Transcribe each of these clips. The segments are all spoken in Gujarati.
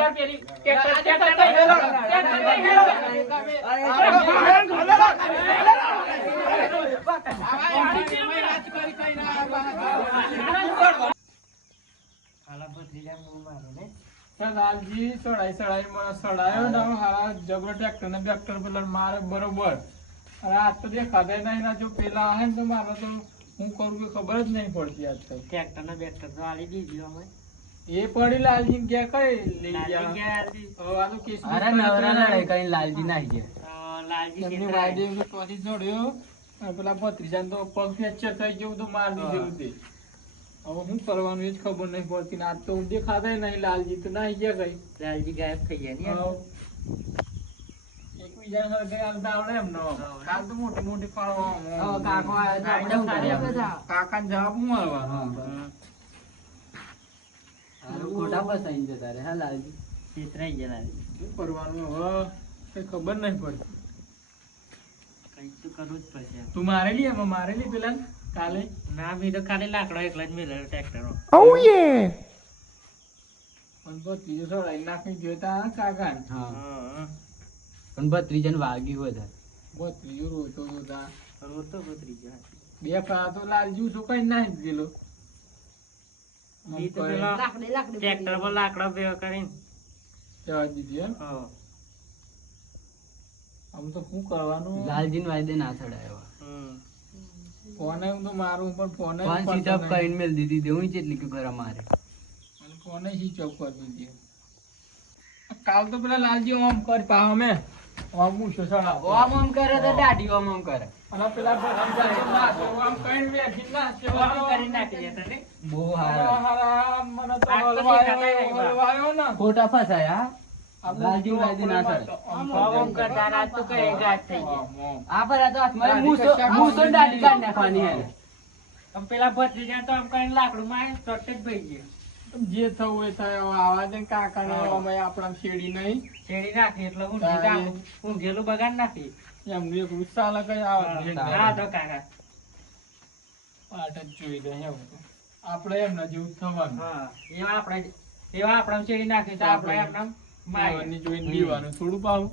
કર પેલી ટ્રેક્ટર ટ્રેક્ટર કઈ ગયેલો? ટ્રેક્ટર કઈ ગયેલો? લાલજી સડાઈ સડાઈ મને સડાયો ને હારા જબરો ટ્રેક્ટર ને બેક્ટર પેલા મારે બરોબર અને આજ તો દેખાતા નહીં ના જો પેલા આવે ને તો મારે તો હું કરું કે ખબર જ નહીં પડતી આજ તો ટ્રેક્ટર ને બેક્ટર તો આલી દીધી અમે. એ પડી લાલજી કે કઈ લઈ ગયા? ગયા હાલજી. હવે આ તો કેસ અરે નવરા કરીને લાલજી ગયા. એમની જોડ્યો. પેલા ભત્રીજા તો પગ ફ્રેક્ચર થઈ ગયું તો માર દીધું તે. હવે શું કરવાનું એ જ ખબર નહીં પડતી આજ તો દેખાતા નહીં લાલજી તો નાહી ગયા કઈ. લાલજી ગાયબ થઈ ગયા ની આવડે એમ નો. કાલ તો મોટી મોટી ફાળો. આમ આમ. કાકો જવાબ હું. આલવાનો? ખોટા ફસાઈને જતા રહે, હા લાલજી છેતરાઈ ગયા લાલજી. શું કરવાનું હવે? કઈ ખબર નહીં પડતી કંઈક તો કરવું જ પડશે એમ. તું મારેલી એમાં મારેલી પેલા કાલે? ના બી તો ખાલી લાકડો એકલો જ મેળવ્યો ટ્રેક્ટરો પણ તો ત્રીજો સળાઈ નાખી જોતા કાકાને હા હા. પણ ભત્રીજાને વાગ્યું વધારે બહુ ત્રીજો રોતો જોતા રોતો ઉતરી ગયો બે પા તો લાલજી શું કઈ નાખી દીધેલો? ઈ તો પેલો ટ્રેક્ટર પર લાકડા ભેગા કરીને. જવા દીધી એમ? આમ તો શું કરવાનું? લાલજીને વાયદે ના ચડાયો ફોને હું તો મારું પણ ફોને ફોન સ્વિચ ઓફ કરીને મેલ દીધી દેવું જેટલી કે ઘર મારે? અને ફોને સ્વિચ ઓફ કરી દીધી. કાલ તો પેલા લાલજી ઓમ કરી પા અમે. ઓમ મૂછો સળા. ઓમ ઓમ કરે તો દાઢી ઓમ ઓમ કરે. અને પેલા ભત્રીજા તો ઓમ કરી નાખી બહુ હારા. મને તો હલવાયો, ને. ખોટા ફસાયા? લાલજી વાયદે ના આમ આમ કરતા રાત તો કઈ ગાંઠ થઈ ગઈ. આમ, આમ. આ પર તો હાથમાં મૂસો મૂસો આમ દાઢી નાખવાની હે પેલા ભત્રીજા તો આમ કરીને લાકડું માં તરત જ ભઈ ગયું. જે થવું એ થાય આવા દે ને કાકાને અમે આપણા શેડી નહીં શેડી નાખી એટલે હું. હું ઘેલું બગાડ નાખી એમ એક ઉત્સાહ લગાઈ આવે હા. તો કાકા પાટ જ જોઈ દે એમ તો. આપણે એમના જેવું થવાનું હા એવા આપણે એવા આપણા શેડી નાખી તો આપણે આપણા દીવાની જોઈને દીવાનું થોડું પાવું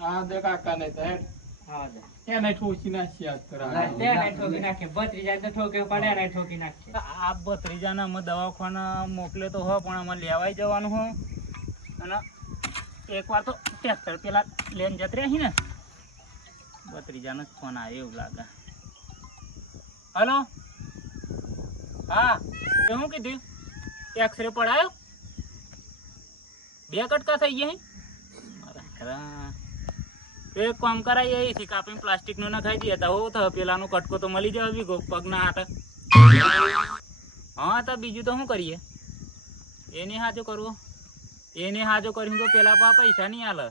આ દે કાકા ને તો હેડ. હા જા. એને ઠોકી નાખી આજ તો રાત. તેને ઠોકી નાખે. ભત્રીજા તો ઠોકે પડે એને ઠોકી નાખે. આ ભત્રીજાને અમે દવાખાના મોકલે તો હોય પણ અમે લેવાય જવાનું હો. અને એકવાર તો ટ્રેક્ટર પેલા લઈને જત રહી ને. ભત્રીજાનો ફોન આવે એવું લાગે. હલો? હા તે શું કીધું? એક્સરે પડાયો? બે કટકા થઈ ગયા મારા ખરા. એક કામ કરાય અહીંથી કાપીને પ્લાસ્ટિકનો નખાઈ દઈએ તો હું થયો પેલાનો કટકો તો મળી જાય બીગો પગના હાથ. હા, તો બીજું તો શું કરીએ? એને હાજો કરવો. એને હાજો કર્યું તો પેલા પા પૈસા નહીં આલે.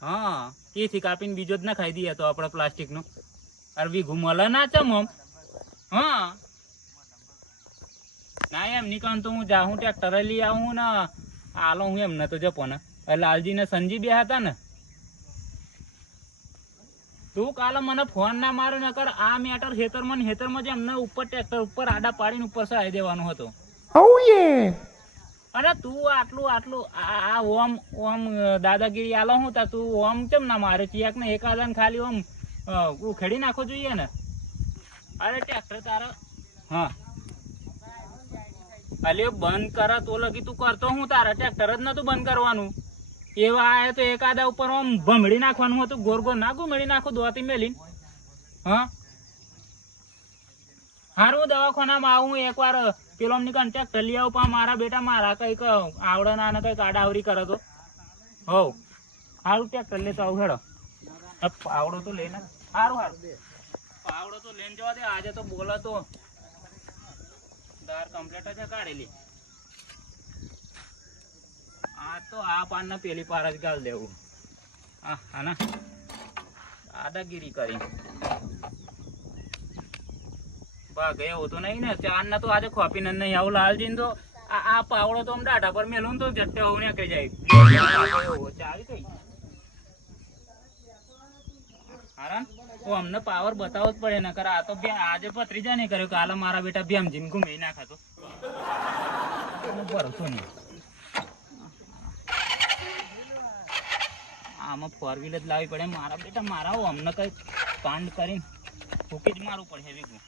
હા, એથી કાપીને બીજો જ નખાઈ દઈએ તો આપણે પ્લાસ્ટિકનો. અરે વીઘું મળે ના ચમ આમ? હા. ના એમ નીકળ તો હું જાઉં ટ્રેક્ટર લઈ આવું ને આલો હું એમને તો જપો ને લાલજી ને સંજી બે હતા ને? તું કાલે મને ફોન ના મારો ન કર આ મેટર હેતરમાં ને હેતરમાં જ એમને ઉપર ટ્રેક્ટર ઉપર આડા પાડીને ઉપર સહાય દેવાનો હતો. અરે તું આટલું આટલું આ ઓમ ઓમ દાદાગીરી આલો હું તા તું ઓમ કેમ ના મારે? ચિયાક ને એક આદન ખાલી ઓમ ઉખેડી નાખવો જોઈએ ને. અરે ટ્રેક્ટર તારો. હા. અલે બંધ કર તો લગી તું કરતો હું તારા. ટ્રેક્ટર જ નતું બંધ કરવાનું. એવા આયા તો એકાદા ઉપર આમ ભમડી નાખવાનું હતું, ગોર ગોર ના ઘુમડી નાખું દોતી મેલીને. હારું દવાખાનામાં આવું, એકવાર પેલો અમની આવું, પણ મારા બેટા મારા કંઈક આવડે ના ને કંઈક આડાવરી કરે તો. હોવ હારું ટ્રેક્ટર લેતો આવું, હેડો. આવડો તો લઈને હારું હારું. પાવડો તો લઈને જવા દે, આજે તો બોલો તો દાર કમ્પ્લેટ જ કાઢેલી આ તો આ પાન પેલી પાર જ ગાલ દેવું. હા ના દાદાગીરી કરી. ભાગ એવું તો નહીં ને ચાર ના તો આજે ખોપીને નહીં આવું લાલજી તો આ પાવડો તો દાઢા પર મેલું તો જટ્ટે હોવું નીકળી જાય. અમને પાવર બતાવવો જ પડે, નકર આ તો બે આજે પત્રીજા નહીં કર્યો કાલે મારા બેટા ભેમજીને ઘૂમી નાખાતો ભરોસો નહીં. આમાં ફોર વ્હીલર જ લાવવી પડે. મારા બેટા, મારા અમને કઈ કાંડ કરીને ફૂકી જ મારવું પડે વીગું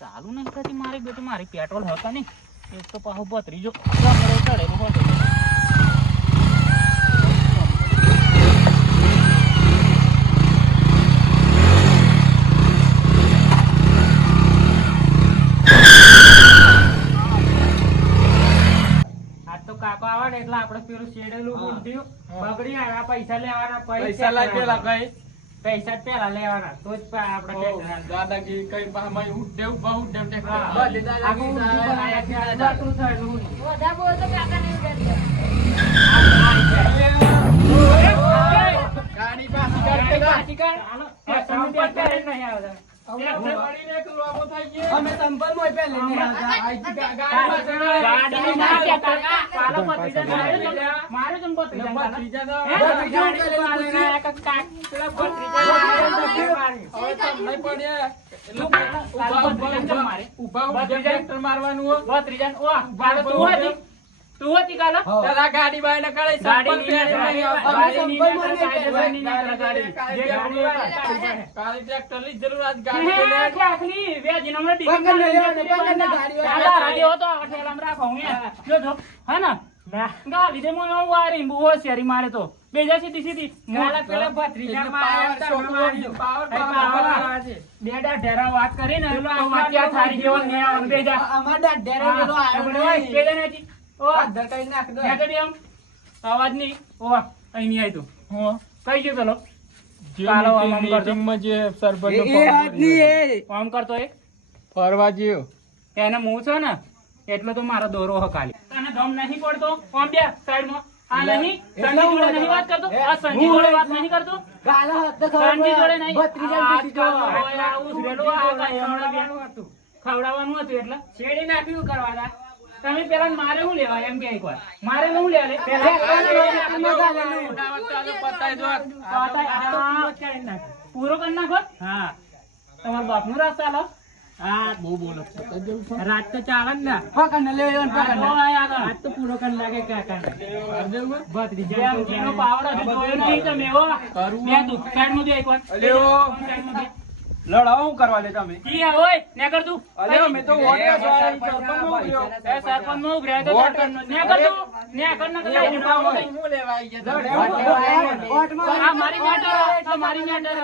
ચાલુ નહીં થતી મારી બેટું. મારી પેટ્રોલ હતા નહીં. એક તો પાછો બત્રીજો ગામડે ચડેલો હતો આજ તો કાકો આવે ને એટલે આપણે પેલું શેડેલું ઊંધ્યું બગડી આવ્યા પૈસા લેવાના પૈસા લાગે પેલા કઈ પૈસા જ પેલા લેવાના તો જ પા- આપણે. દાદાગીરી કઈ પાછા ઉડે ઊભા ઉડે એમ ટેક્ટર. હા. બધી બોલો તો કાકા નહીં ઉડાડ્યા. ગાડી પાછી ગાડી કાઢી પાછી. ટ્રેક્ટરનું ટ્રેક્ટર જ નહીં આવતા. અમે સંપલ મોય પહેલે નહીં આવતા આઈ ગઈ ગા- ગાડી પાછળ. ગાડીનું ના ટ્રેક્ટર પાલો બત્રીજા માર્યો છે ને? માર્યો છે ને બત્રીજા ને? ત્રીજા તો હે? ગાડી પાછી કાઢ. કાક કાક. પેલા ભત્રીજા મારી. હવે તમને પડ્યા. એટલે કાલ ઊભા ઊભા બત્રીજા ઊભા મારે. ઊભા ઊભા ટ્રેક્ટર મારવાનું તું હતી? તું હતી ગાડી બાય ને ગાડી સંપલની. ગાડી માં નીકળે ગાડી. ટ્રેક્ટરની જરૂર આજ ગાડી હે, લઈને ક્યાંકની વેચીને હમણાં ડીઝલ ને ગાડી ને ગાડી હો તો આ રાખો હું જો જો. હે ને? ના. ગાડી દે મને વારી બહુ હોશિયારી મારે તો. બેજા સીધી સીધી. કાલે પેલા ભત્રીજા એટલે પાવર છે. બેડા ઢેરા વાત કરીને તો આટલા થારી જેવો ને બેજા અમાર ઢેરા આવ્યો. બેજા ને હજી. ઓ, અંદર કઈ નાખ દો. કરી આમ. અવાજ નહીં. ઓ અહીં નહીં આવ્યું હો. કઈ ગયું પેલો? જે કાલો આમ meeting- આમ કરતો. meetingમાં જે સરપંચ એ એ હાથની એ. આમ કરતો એ? ફરવા જેવો એને મું છે ને એટલે તો મારો દોરો હકાલી તને દમ નહીં પડતો? આમ બે સાઈડમાં. આ નહીં? સંજી જોડે નહીં વાત કરતો? આ સંજી જોડે વાત નહીં કરતો? કાલો હાથ તો ખબર સંજી જોડે નહીં? ભત્રીજાને આ પૂછી જો. આજકાલનો હોય, આ ઉછરેલું, આ કાંઈ હમણાં બે ખવડાવવાનું હતું. એટલે? શેરડી નાખ્યું કરવાના? તમે પેલા મારે હું લેવા એમ કે એકવાર? મારે હું લેવા લે પેલા દો. પૂરો કરી નાખ્યો. પૂરો કરી નાખો હા. તમારા બાપનું રાસ ચાલો? હા બહુ બોલો. રાત તો ચાલે ને. પકડ ને લે પકડ ને. તો પૂરો કરી નાખે કાકા જેનો પાવર હજુ જોયો નહીં તમે હો. બે તું સાઈડમાં બે એકવાર અલ્યો. લડાવો હું કરવા દે તમે જી હા, ને કર તું. અરે મે તો વોટ ના જોયા, ઈ સરપંચમાં ઉભર્યો. એ સરપંચમાં ઊભી રહ્યા તો વોટ કર ને કર તું. ને તો લઈ જવાનું હું લેવા આઈ ગયા વોટમાં આ મારી મેટર આ મારી મેટર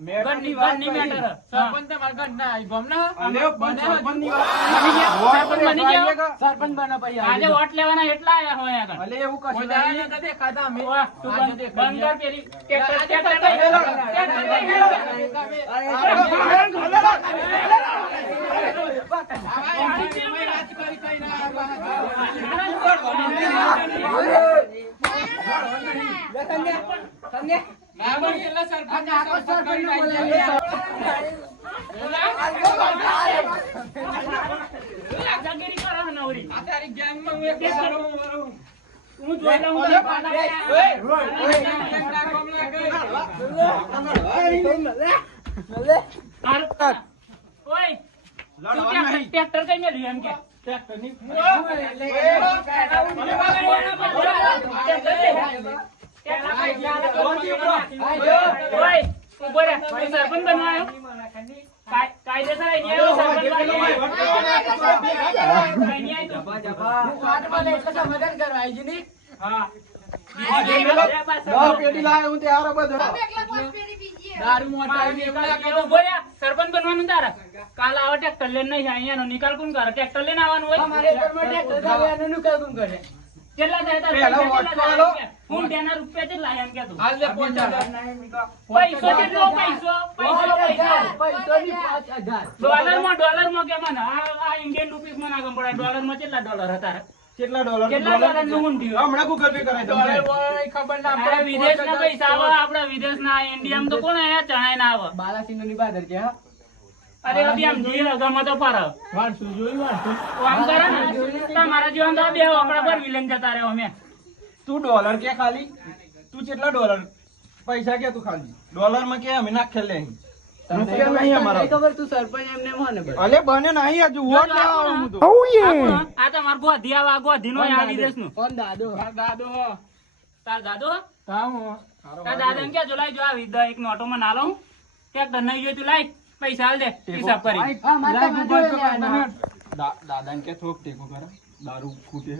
મેટરની વાતની મેટર. સરપંચ તમારા ઘરના આઈ ગમ ના પણ સરપંચની સરપંચની વાત સરપંચ બની ગયો સરપંચ બનો પછી આજે વોટ લેવાના એટલા આયા હોય આગળ અલે એવું કશું નહીં. દેખાતા અમે. ઓય, તું બંધ કર પેલી ટ્રેક્ટર ટ્રેક્ટર ટ્રેક્ટર હે જોઈ લઉં તારા પાલા. ગેંગના કોમલા ગઈ. હારું. ઓય, તું ટ્રેક્ટર- ટ્રેક્ટર કઈ મેલ્યું એમ કે? ઓય, ઊભો રહે. તું સરપંચ બનવા આવ્યો? કાય- કાયદેસર અહીં આવ્યો સરપંચ? હા. પેટી લાવે હું તે હારો બધો. એકલા. દારૂ મોટા આવી કરો. ઊભો સરપંચ બનવાનું તારે? કાલ આવો ટ્રેક્ટર લઈને નહીં અહીંયાનો નિકાલ કોણ કરે? ટ્રેક્ટર લઈને આવવાનું હોય? અમારે ટ્રેક્ટર ચાલે એનું નું કોણ કરે? કેટલા થાય તારે? પૈસા કેટલા થાય? હું તેના રૂપિયા કેટલા એમ કે તું. હાલ દે પોચ પૈસો કેટલો? પૈસો પૈસો પૈસો. પૈસોની પાંચ હજાર. ડોલરમાં ડોલરમાં કે મને? આ આ ઇન્ડિયન રૂપીસમાં ના ગમ પડે ડોલરમાં કેટલા ડોલર હતા કેટલા ડોલર કેટલા ડોલરનું ઊંધ્યું? હમણાં ગૂગલ પે કરાય ડોલર તમને ખબર ના અરે વિદેશ ના પૈસા આવે આપડા વિદેશ ના ઇન્ડિયામાં તો કોણ આયા? ચણાય ના આવે. બાલાસિંહની બાદર કે અરે અભી આમ જી ગમે તો ફર વારસું જોઈ વારસું. તો આમ કરે ને. તમારા જીવન તો બે આપણા પર વિલન જતા રહ્યો અમે. તું ડોલર કે ખાલી? તું કેટલા ડોલર પૈસા કે તું ખાલી? ડોલરમાં કે અમે નાખેલ લે અહીં. નહીં દાદો. દાદો. દાદો. દાદા. ના પૈસા દે હિસાબ કરી. હા, મારે લાય તો ગૂગલ વાંધો પે નહીં આનો. કરતા દા- દાદાને કે થોડોક ટેકો કરો. દારૂ ખૂટે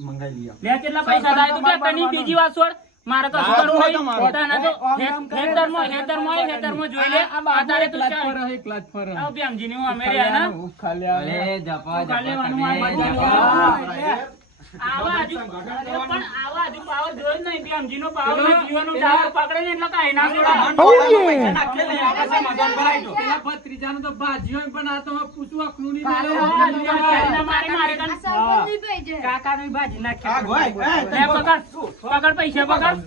મંગાઈ લઈએ કેટલા પૈસા તું ટ્રેક્ટર બીજી વાત છોડ મારે તો શું કરવું તમારું. પોતાના તો આમ માં કરે હેતરમાં હેતરમાં હેતરમાં જોઈ લે. આ બાપુ અત્યારે તું ચાલ ફરે, એક લાખ ફરે. આવ બેમજી ની હું અમે રહ્યા ના અરે જપા જપા. આવા આજુ પણ આવા હજુ નો જીવાનો પકડે ને એટલે કાંઈ ના તો પણ આ તો પૂછવું ની ભાજી. નાખી પકડ પૈસા પકડ.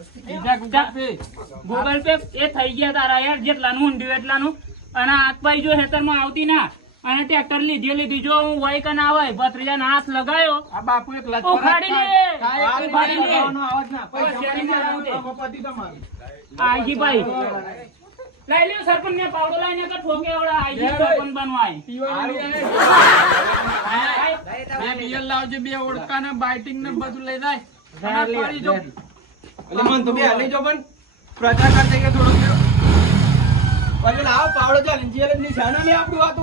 Google pay. એ થઈ ગયા તારા યાર જેટલાનું ઊંડ્યું એટલાનું. અને પાઈ જો હેતરમાં આવતી ના અને ટ્રેક્ટર લીધી લીધી. જો હું વહી કન આવે ભત્રીજા હાથ લગાયો આ બાપુ એક લાખ ઉખાડી લે. કાંઈ આ કરી ઉખાડી લે. આવાજ ના આજી ભાઈ. લઈ લ્યો સરપંચ ને પાવડો લઈને કે ઠોકે એવડા આઈજી સરપંચ બનવાય. બે બિયર લાવજો બે ઓળકા ને બાઇટિંગ ને બધું લઈ જાય. મન તો બે હાલી જો પણ પ્રચાર કરતે કે થોડો પછી લાવો પાવડો ચાલે જીએલ નિશાના લે આપણું આ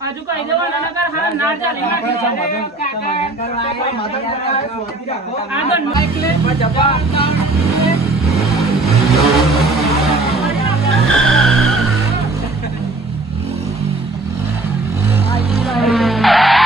આજુ કઈ દેવાના નકર હા નાર ચાલી નાખી. મગન કરવા કોઈ Música